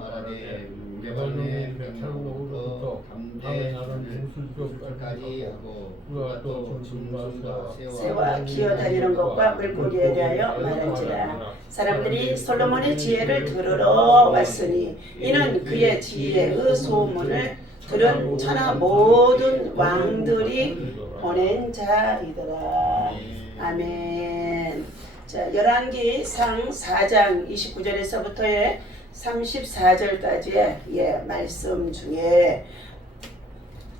말하되 너는 백향로부터 밤에 나는 무술까지 하고 누가 또 짐승과 새와 기어다니는 것과 물고기에 대하여 말한지라. 사람들이 솔로몬의 지혜를 들으러 왔으니 이는 그의 지혜의 소문을 들은 천하 모든 왕들이 보낸 자이더라. 아멘. 자, 열왕기상 4장 29절에서부터의 34절까지의 말씀 중에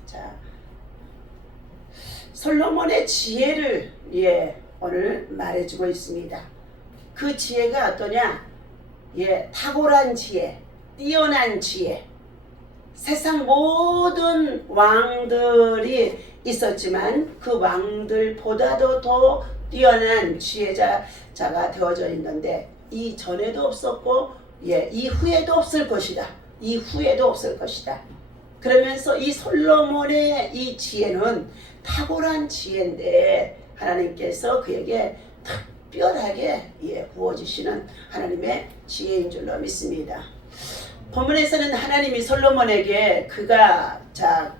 자, 솔로몬의 지혜를 오늘 말해주고 있습니다. 그 지혜가 어떠냐? 탁월한 지혜, 뛰어난 지혜. 세상 모든 왕들이 있었지만 그 왕들보다도 더 뛰어난 지혜자가 되어져 있는데 이전에도 없었고 이후에도 없을 것이다. 이후에도 없을 것이다. 그러면서 이 솔로몬의 이 지혜는 탁월한 지혜인데 하나님께서 그에게 특별하게 부어주시는 하나님의 지혜인 줄로 믿습니다. 본문에서는 하나님이 솔로몬에게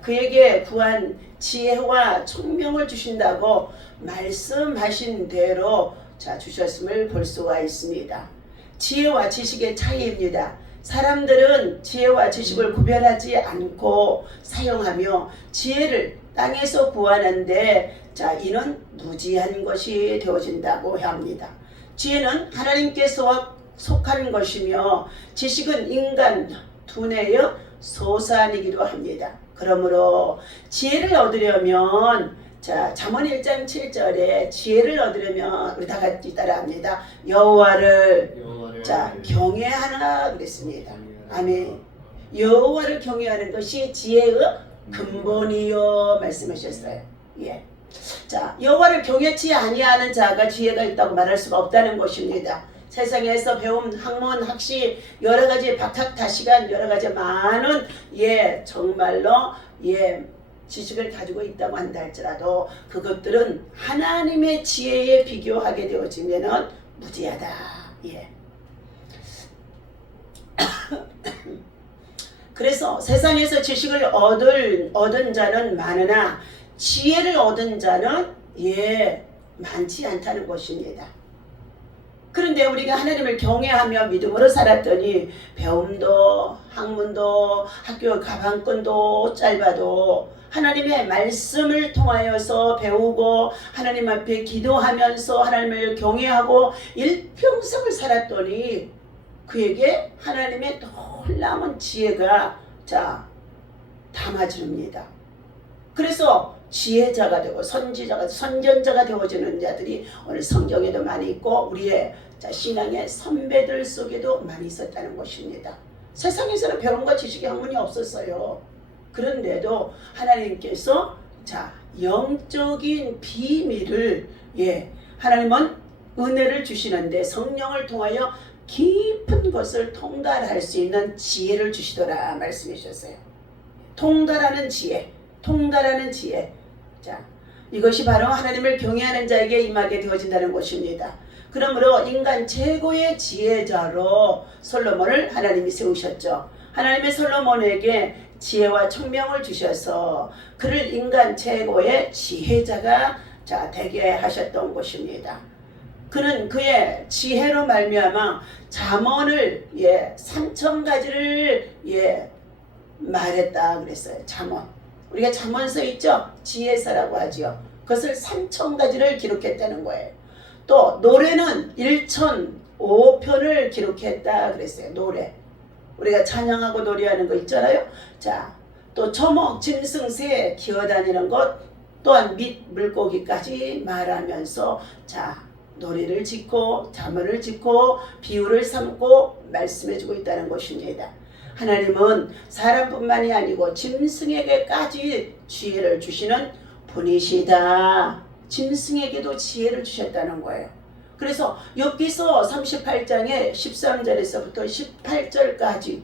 그에게 구한 지혜와 총명을 주신다고 말씀하신 대로 주셨음을 볼 수가 있습니다. 지혜와 지식의 차이입니다. 사람들은 지혜와 지식을 구별하지 않고 사용하며 지혜를 땅에서 구하는데 이는 무지한 것이 되어진다고 합니다. 지혜는 하나님께서 속한 것이며 지식은 인간 두뇌의 소산이기도 합니다. 그러므로 지혜를 얻으려면 잠언 1장 7절에 지혜를 얻으려면 우리 다 같이 따라합니다. 여호와를 경외하라 그랬습니다. 아멘. 여호와를 경외하는 것이 지혜의 근본이요 말씀하셨어요. 여호와를 경외치 아니하는 자가 지혜가 있다고 말할 수가 없다는 것입니다. 세상에서 배운 학문, 학식, 여러가지 박학다식한 여러가지 많은 정말로 지식을 가지고 있다고 한다 할지라도 그것들은 하나님의 지혜에 비교하게 되어지면 무지하다. 그래서 세상에서 지식을 얻은 자는 많으나 지혜를 얻은 자는 많지 않다는 것입니다. 그런데 우리가 하나님을 경외하며 믿음으로 살았더니 배움도 학문도 학교 가방끈도 짧아도 하나님의 말씀을 통하여서 배우고 하나님 앞에 기도하면서 하나님을 경외하고 일평생을 살았더니 그에게 하나님의 놀라운 지혜가 담아집니다. 그래서 지혜자가 되고 선전자가 되어지는 자들이 오늘 성경에도 많이 있고 우리의 신앙의 선배들 속에도 많이 있었다는 것입니다. 세상에서는 배움과 지식의 학문이 없었어요. 그런데도 하나님께서 영적인 비밀을 하나님은 은혜를 주시는데 성령을 통하여 깊은 것을 통달할 수 있는 지혜를 주시더라 말씀해 주셨어요. 통달하는 지혜. 이것이 바로 하나님을 경외하는 자에게 임하게 되어진다는 것입니다. 그러므로 인간 최고의 지혜자로 솔로몬을 하나님이 세우셨죠. 하나님의 솔로몬에게 지혜와 총명을 주셔서 그를 인간 최고의 지혜자가 되게 하셨던 것입니다. 그는 그의 지혜로 말미암아 잠언을 3,000가지를 말했다 그랬어요. 잠언. 우리가 잠언서 있죠? 지혜서라고 하죠. 그것을 3,000가지를 기록했다는 거예요. 또 노래는 1,005편을 기록했다 그랬어요. 노래. 우리가 찬양하고 노래하는 거 있잖아요. 또 초목, 짐승, 새 기어다니는 것 또한 및 물고기까지 말하면서 노래를 짓고 잠언을 짓고 비유를 삼고 말씀해주고 있다는 것입니다. 하나님은 사람뿐만이 아니고 짐승에게까지 지혜를 주시는 분이시다. 짐승에게도 지혜를 주셨다는 거예요. 그래서 욥기서 38장의 13절에서부터 18절까지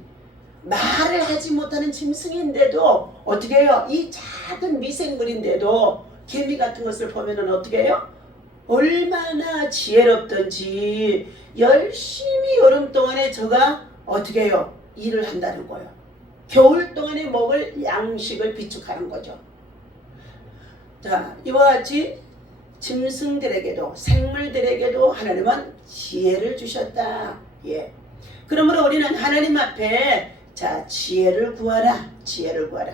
말을 하지 못하는 짐승인데도 어떻게 해요? 이 작은 미생물인데도 개미 같은 것을 보면은 어떻게 해요? 얼마나 지혜롭던지 열심히 여름 동안에 저가 어떻게 해요? 일을 한다는 거예요. 겨울 동안에 먹을 양식을 비축하는 거죠. 자, 이와 같이 짐승들에게도 생물들에게도 하나님은 지혜를 주셨다. 예. 그러므로 우리는 하나님 앞에 자 지혜를 구하라. 지혜를 구하라.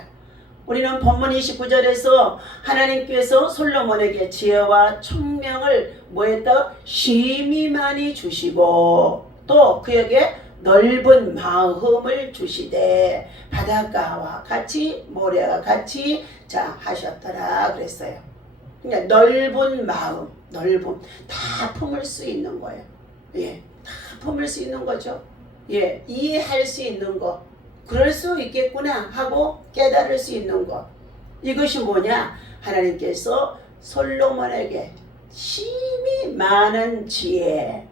우리는 본문 29절에서 하나님께서 솔로몬에게 지혜와 총명을 뭐했다? 심히 많이 주시고 또 그에게 넓은 마음을 주시되 바닷가와 같이 모래와 같이 자 하셨더라 그랬어요. 그러니까 넓은 마음, 넓은 다 품을 수 있는 거예요. 예, 다 품을 수 있는 거죠. 예, 이해할 수 있는 거, 그럴 수 있겠구나 하고 깨달을 수 있는 것. 이것이 뭐냐? 하나님께서 솔로몬에게 심히 많은 지혜,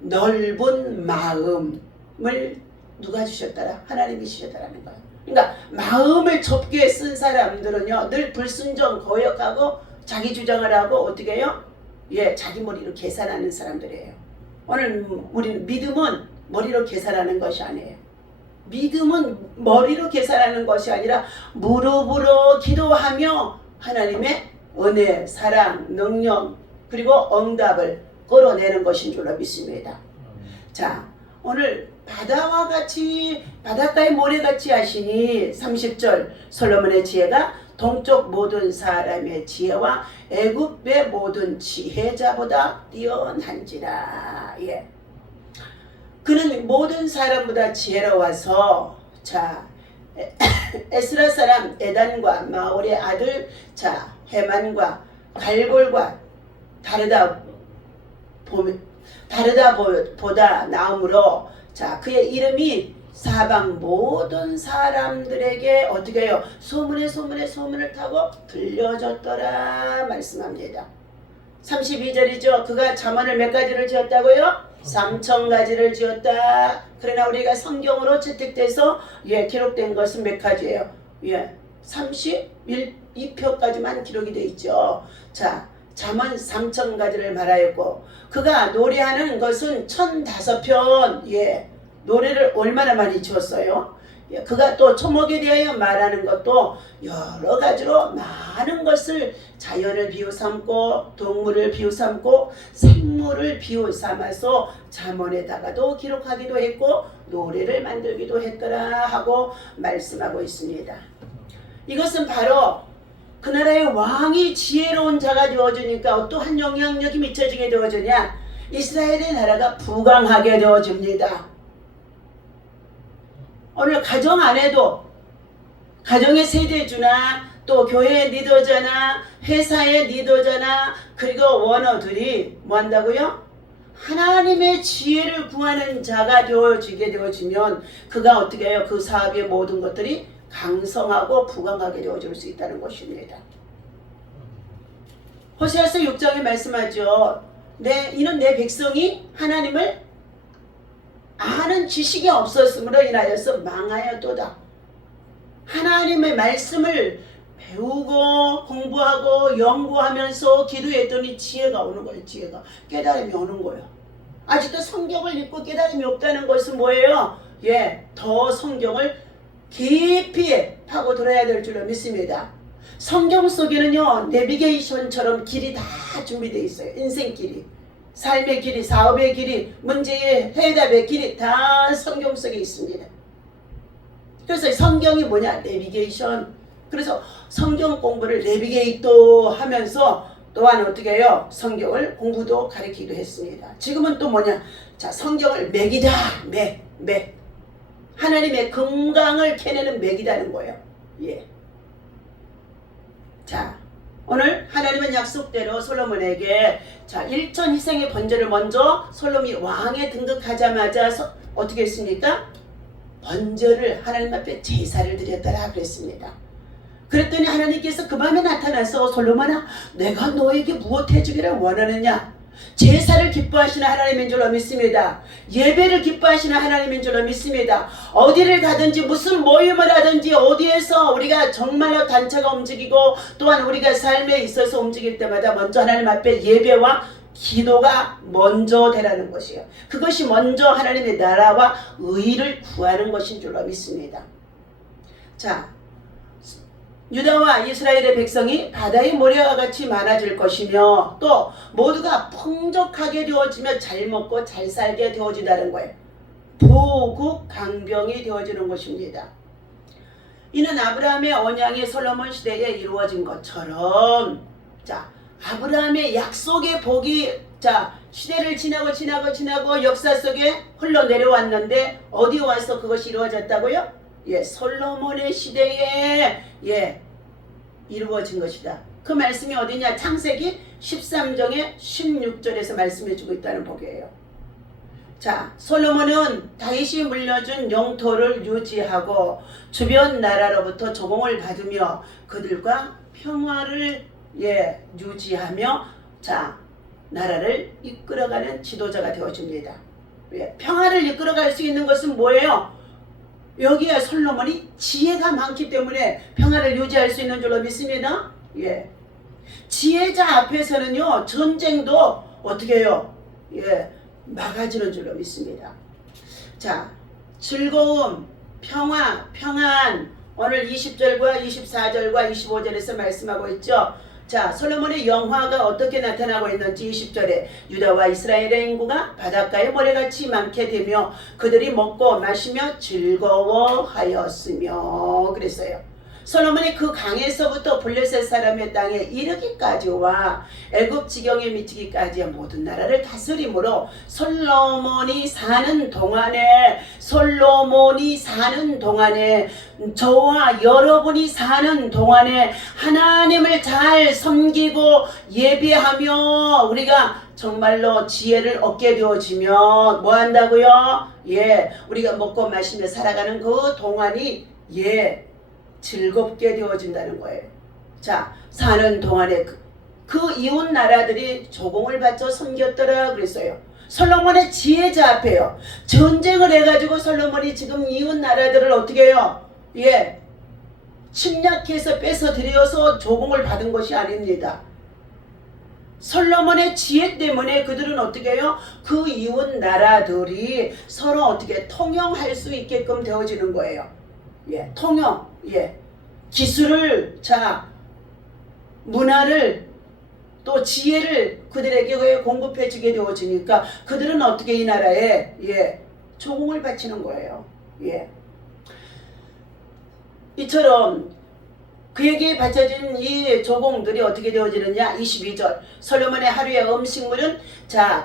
넓은 마음을 누가 주셨더라? 하나님이 주셨다라는 거예요. 그러니까 마음을 좁게 쓴 사람들은요 늘 불순종, 거역하고 자기 주장을 하고 어떻게 해요? 예, 자기 머리로 계산하는 사람들이에요. 오늘 우리는 믿음은 머리로 계산하는 것이 아니에요. 믿음은 머리로 계산하는 것이 아니라 무릎으로 기도하며 하나님의 은혜, 사랑, 능력 그리고 응답을 끌어내는 것인 줄로 믿습니다. 자, 오늘 바다와 같이 바닷가의 모래같이 하시니 30절 솔로몬의 지혜가 동쪽 모든 사람의 지혜와 애굽의 모든 지혜자보다 뛰어난지라. 예. 그는 모든 사람보다 지혜로워서 자 에스라 사람 에단과 마올의 아들 자 헤만과 갈골과 다르다 보다 나음으로 자 그의 이름이 사방 모든 사람들에게 어떻게 해요? 소문을 타고 들려졌더라 말씀합니다. 32절이죠. 그가 잠언을 몇 가지를 지었다고요? 3,000가지를 지었다. 그러나 우리가 성경으로 채택돼서 예, 기록된 것은 몇 가지예요? 예, 32표까지만 기록이 되어 있죠. 자, 잠언 3,000가지를 말하였고 그가 노래하는 것은 1,005편. 예, 노래를 얼마나 많이 지었어요? 예, 그가 또 초목에 대하여 말하는 것도 여러 가지로 많은 것을 자연을 비유삼고 동물을 비유삼고 생물을 비유삼아서 잠언에다가도 기록하기도 했고 노래를 만들기도 했더라 하고 말씀하고 있습니다. 이것은 바로 그 나라의 왕이 지혜로운 자가 되어주니까 어떠한 영향력이 미쳐지게 되어주냐? 이스라엘의 나라가 부강하게 되어집니다. 오늘 가정 안에도 가정의 세대주나 또 교회의 리더자나 회사의 리더자나 그리고 원어들이 뭐 한다고요? 하나님의 지혜를 구하는 자가 되어지게 되어지면 그가 어떻게 해요? 그 사업의 모든 것들이 강성하고 부강하게 되어질 수 있다는 것입니다. 호세아서 6장에 말씀하죠. 이는 내 백성이 하나님을 아는 지식이 없었으므로 인하여서 망하였도다. 하나님의 말씀을 배우고 공부하고 연구하면서 기도했더니 지혜가 오는 거예요. 지혜가 깨달음이 오는 거예요. 아직도 성경을 읽고 깨달음이 없다는 것은 뭐예요? 예, 더 성경을 깊이 파고들어야 될 줄로 믿습니다. 성경 속에는요 내비게이션처럼 길이 다 준비되어 있어요. 인생길이, 삶의 길이, 사업의 길이, 문제의 해답의 길이 다 성경 속에 있습니다. 그래서 성경이 뭐냐? 내비게이션. 그래서 성경 공부를 내비게이터 하면서 또한 어떻게 해요? 성경을 공부도 가르치기도 했습니다. 지금은 또 뭐냐? 자, 성경을 맥이다. 맥. 하나님의 금강을 캐내는 맥이라는 거예요. 예. 자, 오늘 하나님은 약속대로 솔로몬에게 자 1천 희생의 번제를 먼저 솔로몬이 왕에 등극하자마자 어떻게 했습니까? 번제를 하나님 앞에 제사를 드렸더라 그랬습니다. 그랬더니 하나님께서 그 밤에 나타나서 솔로몬아 내가 너에게 무엇 해주기를 원하느냐? 제사를 기뻐하시는 하나님인 줄로 믿습니다. 예배를 기뻐하시는 하나님인 줄로 믿습니다. 어디를 가든지 무슨 모임을 하든지 어디에서 우리가 정말로 단체가 움직이고 또한 우리가 삶에 있어서 움직일 때마다 먼저 하나님 앞에 예배와 기도가 먼저 되라는 것이에요. 그것이 먼저 하나님의 나라와 의를 구하는 것인 줄로 믿습니다. 자, 유다와 이스라엘의 백성이 바다의 모래와 같이 많아질 것이며 또 모두가 풍족하게 되어지며 잘 먹고 잘 살게 되어진다는 거예요. 부국강병이 되어지는 것입니다. 이는 아브라함의 언약이 솔로몬 시대에 이루어진 것처럼 자, 아브라함의 약속의 복이 시대를 지나고 역사 속에 흘러내려왔는데 어디 와서 그것이 이루어졌다고요? 솔로몬의 시대에 이루어진 것이다. 그 말씀이 어디냐? 창세기 13장의 16절에서 말씀해주고 있다는 복이에요. 자, 솔로몬은 다윗이 물려준 영토를 유지하고 주변 나라로부터 조공을 받으며 그들과 평화를 유지하며 나라를 이끌어가는 지도자가 되어줍니다. 평화를 이끌어갈 수 있는 것은 뭐예요? 여기에 솔로몬이 지혜가 많기 때문에 평화를 유지할 수 있는 줄로 믿습니다. 지혜자 앞에서는요 전쟁도 어떻게 해요? 막아지는 줄로 믿습니다. 자, 즐거움, 평화, 평안 오늘 20절과 24절과 25절에서 말씀하고 있죠. 자, 솔로몬의 영화가 어떻게 나타나고 있는지 20절에 유다와 이스라엘의 인구가 바닷가에 모래같이 많게 되며 그들이 먹고 마시며 즐거워하였으며 그랬어요. 솔로몬이 그 강에서부터 블레셋 사람의 땅에 이르기까지와 애굽 지경에 미치기까지의 모든 나라를 다스림으로 솔로몬이 사는 동안에 저와 여러분이 사는 동안에 하나님을 잘 섬기고 예배하며 우리가 정말로 지혜를 얻게 되어지면 뭐 한다고요? 우리가 먹고 마시며 살아가는 그 동안이 즐겁게 되어진다는 거예요. 자, 사는 동안에 그 이웃 나라들이 조공을 받쳐 섬겼더라 그랬어요. 솔로몬의 지혜자 앞에요. 전쟁을 해가지고 솔로몬이 지금 이웃 나라들을 어떻게 해요? 침략해서 뺏어들여서 조공을 받은 것이 아닙니다. 솔로몬의 지혜 때문에 그들은 어떻게 해요? 그 이웃 나라들이 서로 어떻게 통용할 수 있게끔 되어지는 거예요. 통용. 기술을, 문화를, 또 지혜를 그들에게 공급해 주게 되어지니까 그들은 어떻게 이 나라에, 조공을 바치는 거예요. 이처럼 그에게 바쳐진 이 조공들이 어떻게 되어지느냐? 22절 솔로몬의 하루의 음식물은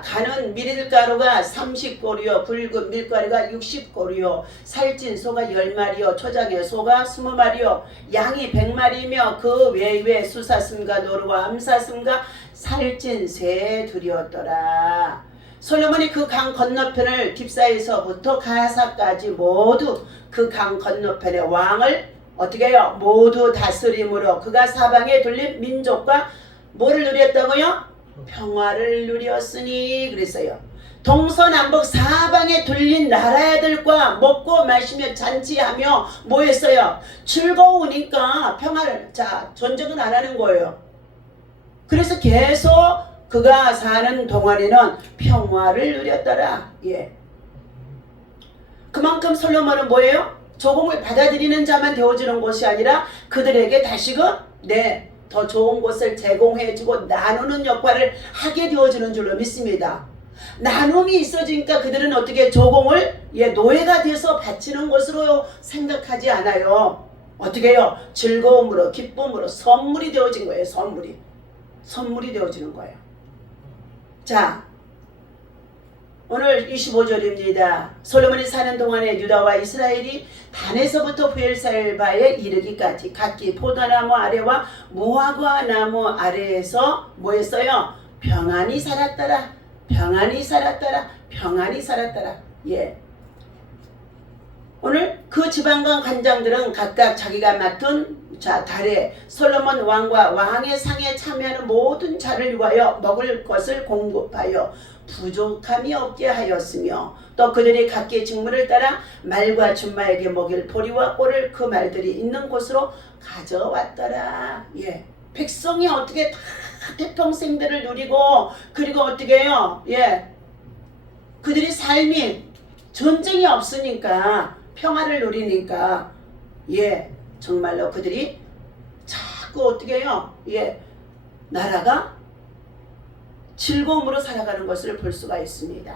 가는 밀가루가 30고리요 굵은 밀가루가 60고리요 살찐 소가 10마리요 초장의 소가 20마리요 양이 100마리며 그 외에 수사슴과 노루와 암사슴과 살찐 새 둘이었더라. 솔로몬이 그 강 건너편을 깁사에서부터 가사까지 모두 그 강 건너편의 왕을 어떻게 해요? 모두 다스림으로 그가 사방에 둘린 민족과 뭐를 누렸다고요? 평화를 누렸으니 그랬어요. 동서남북 사방에 둘린 나라들과 먹고 마시며 잔치하며 뭐 했어요? 즐거우니까 평화를 전쟁은 안 하는 거예요. 그래서 계속 그가 사는 동안에는 평화를 누렸더라. 그만큼 솔로몬은 뭐예요? 조공을 받아들이는 자만 되어주는 것이 아니라 그들에게 다시금 더 좋은 것을 제공해주고 나누는 역할을 하게 되어주는 줄로 믿습니다. 나눔이 있어지니까 그들은 어떻게 조공을 노예가 돼서 바치는 것으로 생각하지 않아요. 어떻게 해요? 즐거움으로 기쁨으로 선물이 되어진 거예요. 선물이 되어지는 거예요. 자, 오늘 25절입니다. 솔로몬이 사는 동안에 유다와 이스라엘이 단에서부터 브엘사바에 이르기까지 각기 포도나무 아래와 무화과 나무 아래에서 뭐 했어요? 평안히 살았더라. 오늘 그 지방관 관장들은 각각 자기가 맡은 달에 솔로몬 왕과 왕의 상에 참여하는 모든 자를 위하여 먹을 것을 공급하여 부족함이 없게 하였으며 또 그들이 각기 직무를 따라 말과 준마에게 먹일 보리와 꼴을 그 말들이 있는 곳으로 가져왔더라. 백성이 어떻게 다 태평생대를 누리고 그리고 어떻게 해요? 예. 그들이 삶이 전쟁이 없으니까 평화를 누리니까 예. 정말로 그들이 자꾸 어떻게 해요? 예. 나라가 즐거움으로 살아가는 것을 볼 수가 있습니다.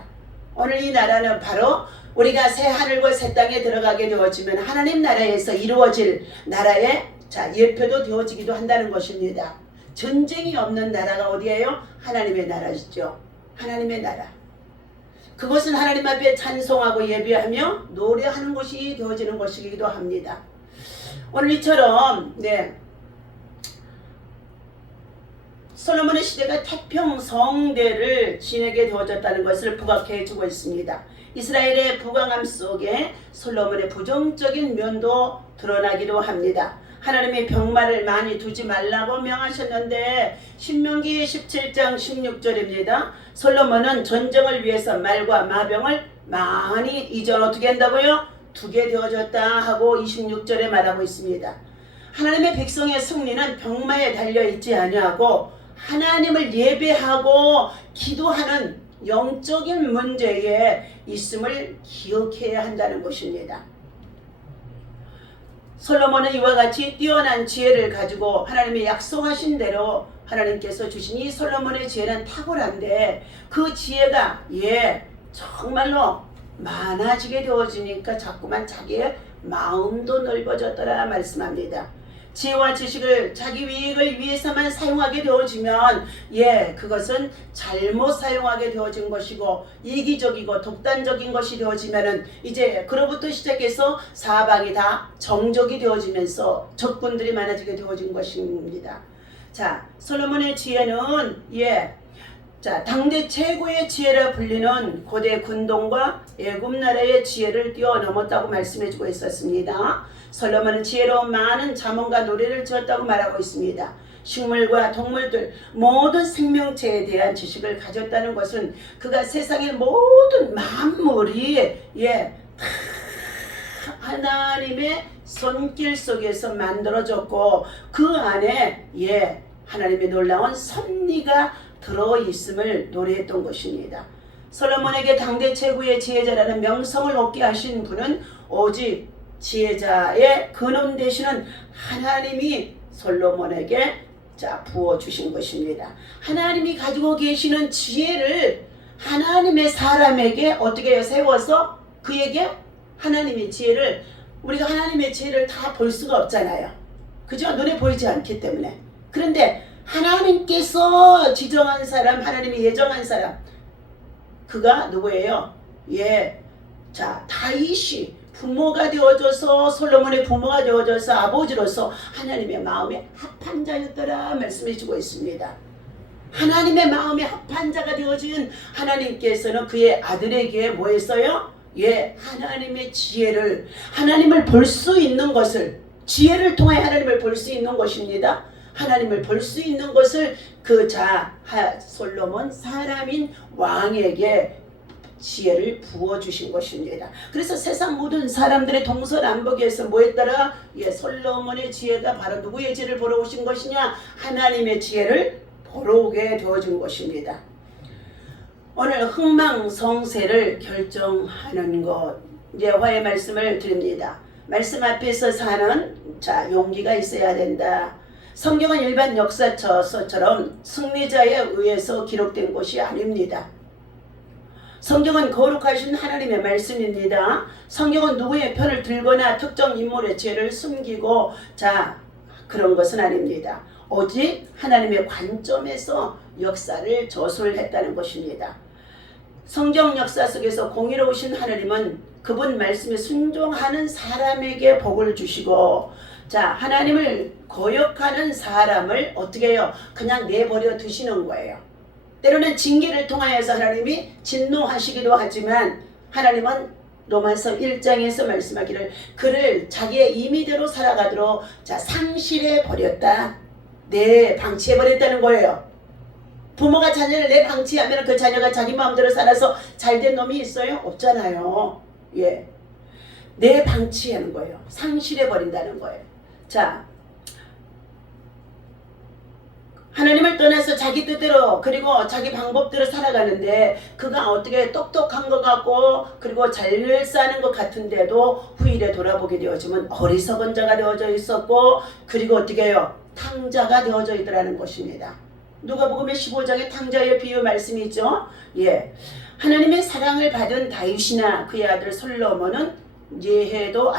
오늘 이 나라는 바로 우리가 새 하늘과 새 땅에 들어가게 되어지면 하나님 나라에서 이루어질 나라의 예표도 되어지기도 한다는 것입니다. 전쟁이 없는 나라가 어디예요? 하나님의 나라죠. 하나님의 나라. 그것은 하나님 앞에 찬송하고 예배하며 노래하는 것이 되어지는 것이기도 합니다. 오늘 이처럼 솔로몬의 시대가 태평성대를 지내게 되어졌다는 것을 부각해 주고 있습니다. 이스라엘의 부강함 속에 솔로몬의 부정적인 면도 드러나기도 합니다. 하나님이 병마를 많이 두지 말라고 명하셨는데 신명기 17장 16절입니다. 솔로몬은 전쟁을 위해서 말과 마병을 많이 이전 어떻게 한다고요? 두게 되어졌다 하고 26절에 말하고 있습니다. 하나님의 백성의 승리는 병마에 달려있지 아니하고 하나님을 예배하고 기도하는 영적인 문제에 있음을 기억해야 한다는 것입니다. 솔로몬은 이와 같이 뛰어난 지혜를 가지고 하나님이 약속하신 대로 하나님께서 주신 이 솔로몬의 지혜는 탁월한데 그 지혜가 정말로 많아지게 되어지니까 자꾸만 자기의 마음도 넓어졌더라 말씀합니다. 지혜와 지식을 자기 이익을 위해서만 사용하게 되어지면 그것은 잘못 사용하게 되어진 것이고 이기적이고 독단적인 것이 되어지면은 이제 그로부터 시작해서 사방이 다 정적이 되어지면서 적군들이 많아지게 되어진 것입니다. 자, 솔로몬의 지혜는 당대 최고의 지혜라 불리는 고대 군동과 애굽 나라의 지혜를 뛰어넘었다고 말씀해주고 있었습니다. 솔로몬은 지혜로운 많은 잠언과 노래를 지었다고 말하고 있습니다. 식물과 동물들 모든 생명체에 대한 지식을 가졌다는 것은 그가 세상의 모든 만물이 하나님의 손길 속에서 만들어졌고 그 안에 하나님의 놀라운 섭리가 들어있음을 노래했던 것입니다. 솔로몬에게 당대 최고의 지혜자라는 명성을 얻게 하신 분은 오직 지혜자의 근원 되시는 하나님이 솔로몬에게 부어주신 것입니다. 하나님이 가지고 계시는 지혜를 하나님의 사람에게 어떻게 세워서 그에게 하나님의 지혜를 우리가 하나님의 지혜를 다 볼 수가 없잖아요. 그죠? 눈에 보이지 않기 때문에. 그런데 하나님께서 지정한 사람, 하나님이 예정한 사람 그가 누구예요? 다윗이 부모가 되어져서 솔로몬의 부모가 되어져서 아버지로서 하나님의 마음에 합한 자였더라 말씀해주고 있습니다. 하나님의 마음에 합한 자가 되어진 하나님께서는 그의 아들에게 뭐 했어요? 하나님의 지혜를 하나님을 볼 수 있는 것을 지혜를 통해 하나님을 볼 수 있는 것입니다. 하나님을 볼 수 있는 것을 솔로몬 사람인 왕에게 지혜를 부어주신 것입니다. 그래서 세상 모든 사람들의 동서남북에서 뭐 했더라? 솔로몬의 지혜가 바로 누구의 지혜를 보러 오신 것이냐? 하나님의 지혜를 보러 오게 되어준 것입니다. 오늘 흥망성쇠를 결정하는 것 예화의 말씀을 드립니다. 말씀 앞에서 사는 용기가 있어야 된다. 성경은 일반 역사서처럼 승리자에 의해서 기록된 것이 아닙니다. 성경은 거룩하신 하나님의 말씀입니다. 성경은 누구의 편을 들거나 특정 인물의 죄를 숨기고 그런 것은 아닙니다. 오직 하나님의 관점에서 역사를 저술했다는 것입니다. 성경 역사 속에서 공의로우신 하나님은 그분 말씀에 순종하는 사람에게 복을 주시고 하나님을 거역하는 사람을 어떻게 해요? 그냥 내버려 두시는 거예요. 때로는 징계를 통하여서 하나님이 진노하시기도 하지만 하나님은 로마서 1장에서 말씀하기를 그를 자기의 임의대로 살아가도록 상실해 버렸다. 방치해 버렸다는 거예요. 부모가 자녀를 방치하면 그 자녀가 자기 마음대로 살아서 잘된 놈이 있어요? 없잖아요. 방치하는 거예요. 상실해 버린다는 거예요. 하나님을 떠나서 자기 뜻대로 그리고 자기 방법대로 살아가는데 그가 어떻게 똑똑한 것 같고 그리고 잘 사는 것 같은데도 후일에 돌아보게 되어지면 어리석은 자가 되어져 있었고 그리고 어떻게 해요? 탕자가 되어져 있더라는 것입니다. 누가복음 15장에 탕자의 비유 말씀이 있죠. 예, 하나님의 사랑을 받은 다윗이나 그의 아들 솔로몬은 예가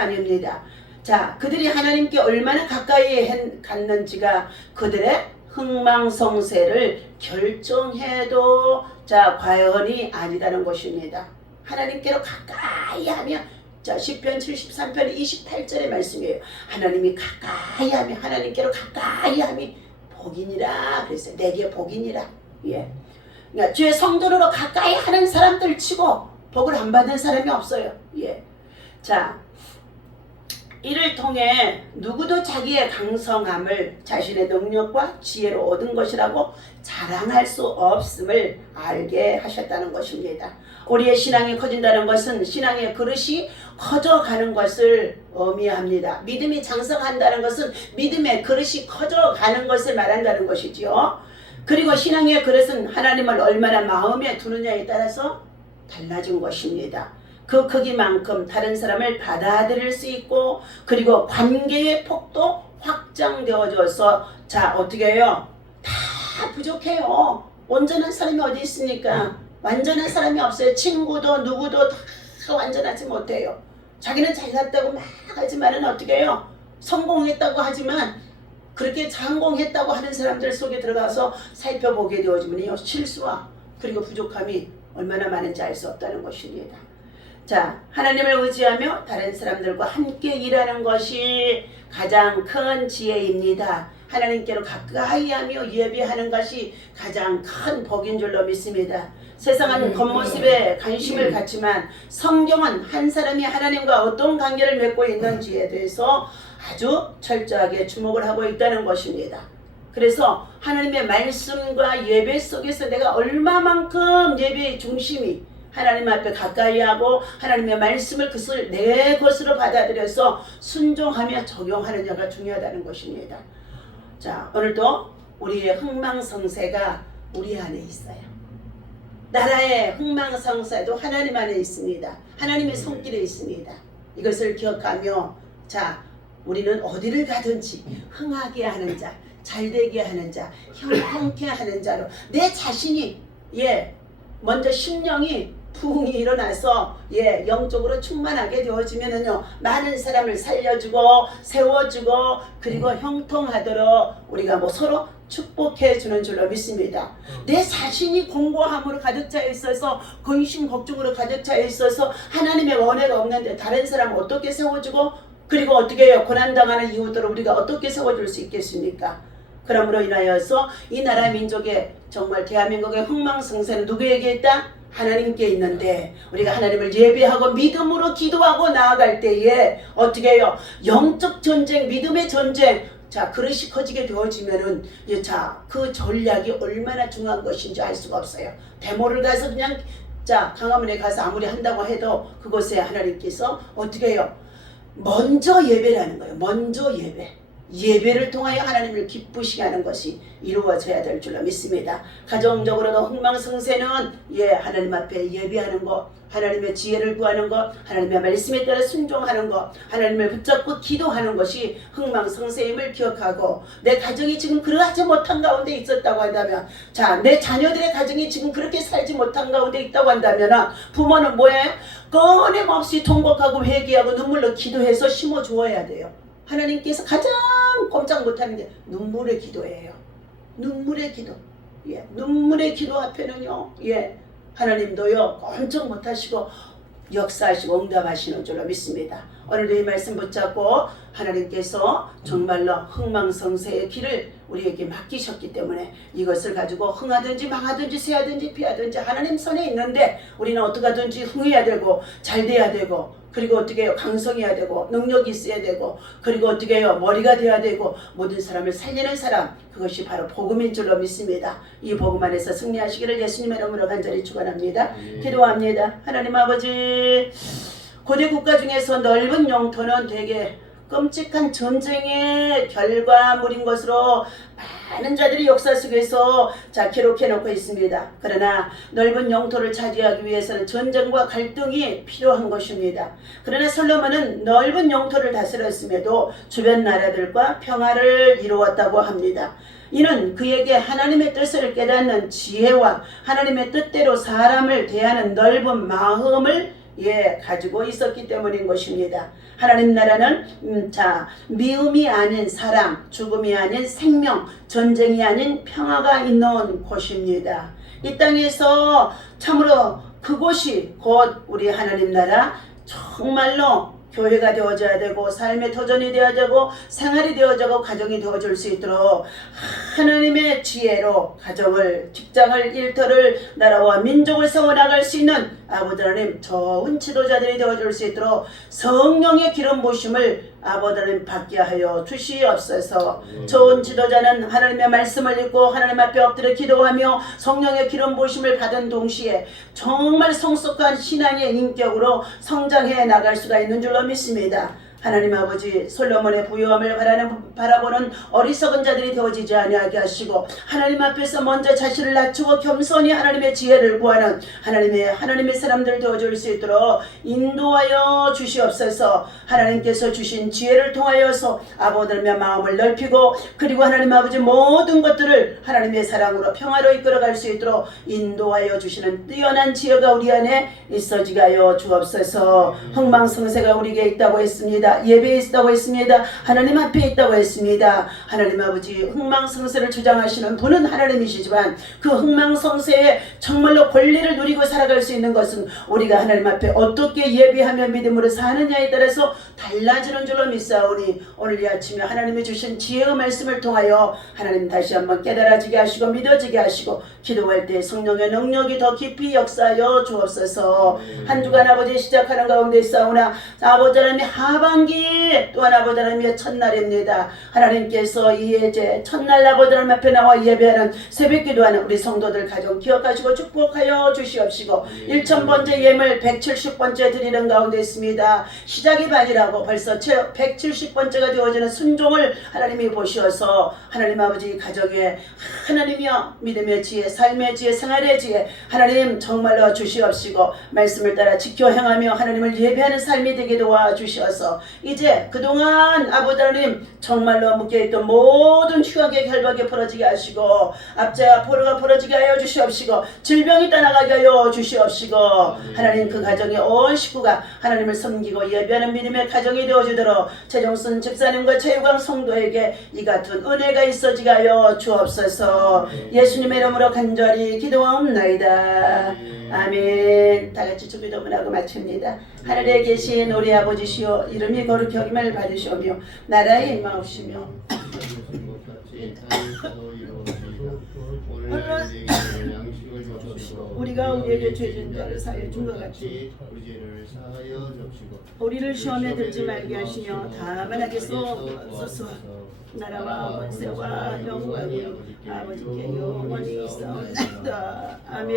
아닙니다. 자, 그들이 하나님께 얼마나 가까이 갔는지가 그들의 흥망성쇠를 결정해도 자 과연이 아니다는 것입니다. 하나님께로 가까이 하면 자 시편 73편 28절의 말씀이에요. 하나님이 가까이 하면 하나님께로 가까이 하면 복이니라 그랬어요. 내게 복이니라. 예. 그러니까 주의 성도로 가까이 하는 사람들 치고 복을 안 받는 사람이 없어요. 예. 자, 이를 통해 누구도 자기의 강성함을 자신의 능력과 지혜로 얻은 것이라고 자랑할 수 없음을 알게 하셨다는 것입니다. 우리의 신앙이 커진다는 것은 신앙의 그릇이 커져가는 것을 의미합니다. 믿음이 장성한다는 것은 믿음의 그릇이 커져가는 것을 말한다는 것이지요. 그리고 신앙의 그릇은 하나님을 얼마나 마음에 두느냐에 따라서 달라진 것입니다. 그 크기만큼 다른 사람을 받아들일 수 있고 그리고 관계의 폭도 확장되어져서 자 어떻게 해요? 다 부족해요. 온전한 사람이 어디 있습니까? 완전한 사람이 없어요. 친구도 누구도 다 완전하지 못해요. 자기는 잘났다고 막 하지만은 어떻게 해요? 성공했다고 하지만 그렇게 성공했다고 하는 사람들 속에 들어가서 살펴보게 되어지면요 실수와 그리고 부족함이 얼마나 많은지 알 수 없다는 것입니다. 자, 하나님을 의지하며 다른 사람들과 함께 일하는 것이 가장 큰 지혜입니다. 하나님께로 가까이 하며 예배하는 것이 가장 큰 복인 줄로 믿습니다. 세상은 겉모습에 관심을 갖지만 성경은 한 사람이 하나님과 어떤 관계를 맺고 있는지에 대해서 아주 철저하게 주목을 하고 있다는 것입니다. 그래서 하나님의 말씀과 예배 속에서 내가 얼마만큼 예배의 중심이 하나님 앞에 가까이 하고 하나님의 말씀을 그것을 내 것으로 받아들여서 순종하며 적용하느냐가 중요하다는 것입니다. 자, 오늘도 우리의 흥망성쇠가 우리 안에 있어요. 나라의 흥망성쇠도 하나님 안에 있습니다. 하나님의 손길에 있습니다. 이것을 기억하며 자, 우리는 어디를 가든지 흥하게 하는 자, 잘되게 하는 자, 형통케 하는 자로 내 자신이 먼저 심령이 부흥이 일어나서 영적으로 충만하게 되어지면은요 많은 사람을 살려주고 세워주고 그리고 형통하도록 우리가 서로 축복해 주는 줄로 믿습니다. 내 자신이 공고함으로 가득 차 있어서 근심 걱정으로 가득 차 있어서 하나님의 은혜가 없는데 다른 사람 어떻게 세워주고 그리고 어떻게 해요? 고난당하는 이웃들을 우리가 어떻게 세워줄 수 있겠습니까? 그러므로 인하여서 이 나라 민족의 정말 대한민국의 흥망성쇠는 누구에게 있다? 하나님께 있는데 우리가 하나님을 예배하고 믿음으로 기도하고 나아갈 때에 어떻게 해요? 영적 전쟁, 믿음의 전쟁 자 그릇이 커지게 되어지면은 자 그 전략이 얼마나 중요한 것인지 알 수가 없어요. 데모를 가서 그냥 자 강화문에 가서 아무리 한다고 해도 그곳에 하나님께서 어떻게 해요? 먼저 예배라는 거예요. 먼저 예배. 예배를 통하여 하나님을 기쁘시게 하는 것이 이루어져야 될 줄로 믿습니다. 가정적으로도 흥망성쇠는 하나님 앞에 예배하는 것, 하나님의 지혜를 구하는 것, 하나님의 말씀에 따라 순종하는 것, 하나님을 붙잡고 기도하는 것이 흥망성쇠임을 기억하고 내 가정이 지금 그러하지 못한 가운데 있었다고 한다면 자, 내 자녀들의 가정이 지금 그렇게 살지 못한 가운데 있다고 한다면 부모는 뭐예요? 끊임없이 통곡하고 회개하고 눈물로 기도해서 심어주어야 돼요. 하나님께서 가장 꼼짝 못하는 게 눈물의 기도예요. 눈물의 기도. 눈물의 기도 앞에는요. 하나님도요. 꼼짝 못하시고 역사하시고 응답하시는 줄로 믿습니다. 오늘도 이 말씀 붙잡고 하나님께서 정말로 흥망성쇠의 길을 우리에게 맡기셨기 때문에 이것을 가지고 흥하든지 망하든지 쇠하든지 피하든지 하나님 손에 있는데 우리는 어떻게 하든지 흥해야 되고 잘 돼야 되고 그리고 어떻게 해요? 강성해야 되고 능력이 있어야 되고 그리고 어떻게 해요? 머리가 돼야 되고 모든 사람을 살리는 사람 그것이 바로 복음인 줄로 믿습니다. 이 복음 안에서 승리하시기를 예수님의 이름으로 간절히 축원합니다. 기도합니다. 하나님 아버지 고대 국가 중에서 넓은 영토는 되게 끔찍한 전쟁의 결과물인 것으로 많은 자들이 역사 속에서 기록해 놓고 있습니다. 그러나 넓은 영토를 차지하기 위해서는 전쟁과 갈등이 필요한 것입니다. 그러나 솔로몬은 넓은 영토를 다스렸음에도 주변 나라들과 평화를 이루었다고 합니다. 이는 그에게 하나님의 뜻을 깨닫는 지혜와 하나님의 뜻대로 사람을 대하는 넓은 마음을 가지고 있었기 때문인 것입니다. 하나님 나라는 미움이 아닌 사랑, 죽음이 아닌 생명, 전쟁이 아닌 평화가 있는 곳입니다. 이 땅에서 참으로 그곳이 곧 우리 하나님 나라 정말로 교회가 되어져야 되고 삶의 터전이 되어야 되고 생활이 되어지고 가정이 되어질 수 있도록 하나님의 지혜로 가정을, 직장을, 일터를, 나라와 민족을 세워나갈 수 있는 아버지 하나님 좋은 지도자들이 되어줄 수 있도록 성령의 기름 부으심을 아버지 하나님 받게 하여 주시옵소서. 좋은 지도자는 하나님의 말씀을 읽고 하나님 앞에 엎드려 기도하며 성령의 기름 부으심을 받은 동시에 정말 성숙한 신앙의 인격으로 성장해 나갈 수가 있는 줄로 믿습니다. 하나님 아버지, 솔로몬의 부유함을 바라보는 어리석은 자들이 되어지지 아니하게 하시고 하나님 앞에서 먼저 자신을 낮추고 겸손히 하나님의 지혜를 구하는 하나님의 사람들 되어줄 수 있도록 인도하여 주시옵소서. 하나님께서 주신 지혜를 통하여서 아버지의 마음을 넓히고 그리고 하나님 아버지 모든 것들을 하나님의 사랑으로 평화로 이끌어갈 수 있도록 인도하여 주시는 뛰어난 지혜가 우리 안에 있어지게 하여 주옵소서. 흥망성쇠가 우리에게 있다고 했습니다. 예배에 있다고 했습니다. 하나님 앞에 있다고 했습니다. 하나님 아버지, 흥망성쇠를 주장하시는 분은 하나님이시지만 그 흥망성쇠에 정말로 권리를 누리고 살아갈 수 있는 것은 우리가 하나님 앞에 어떻게 예배하며 믿음으로 사느냐에 따라서 달라지는 줄로 믿사오니 오늘 이 아침에 하나님이 주신 지혜의 말씀을 통하여 하나님 다시 한번 깨달아지게 하시고 믿어지게 하시고 기도할 때 성령의 능력이 더 깊이 역사하여 주옵소서. 한 주간 아버지 시작하는 가운데 있사오나 아버지 하나님의 하반기 또한 아버지 하나님의 첫날입니다. 하나님께서 이 예제 첫날 아버지 하나님 앞에 나와 예배하는 새벽 기도하는 우리 성도들 가정 기억하시고 축복하여 주시옵시고 1000번째 예물 170번째 드리는 가운데 있습니다. 시작이 반이라고 벌써 170번째가 되어지는 순종을 하나님이 보시어서 하나님 아버지 가정에 하나님이여 믿음의 지혜, 삶의 지혜, 생활의 지혜 하나님 정말로 주시옵시고 말씀을 따라 지켜 행하며 하나님을 예배하는 삶이 되게 도와주시어서 이제 그동안 아버지 하나님 정말로 묶여있던 모든 휴학의 결박이 풀어지게 하시고 압제와 포로가 풀어지게 하여 주시옵시고 질병이 떠나가게 하여 주시옵시고 하나님 그 가정의 온 식구가 하나님을 섬기고 예배하는 믿음의 가정이 되어주도록 최종순 집사님과 최유광 성도에게 이 같은 은혜가 있어지게 하여 주옵소서. 예수님의 이름으로 간절히 기도하옵나이다. 아멘. 다같이 주기도문을 하고 마칩니다. 하늘에 계신 우리 아버지시여 이름이 거룩히 여김을 받으시오며 나라의 임하옵시며 우리가 우리에게 죄진 자를 사하여 준 것 같이 우리를 시험에 들지 말게 하시며 다만 하겠소 나라와 권세와 영광이 아버지께 영원히 있사옵나이다. 아멘.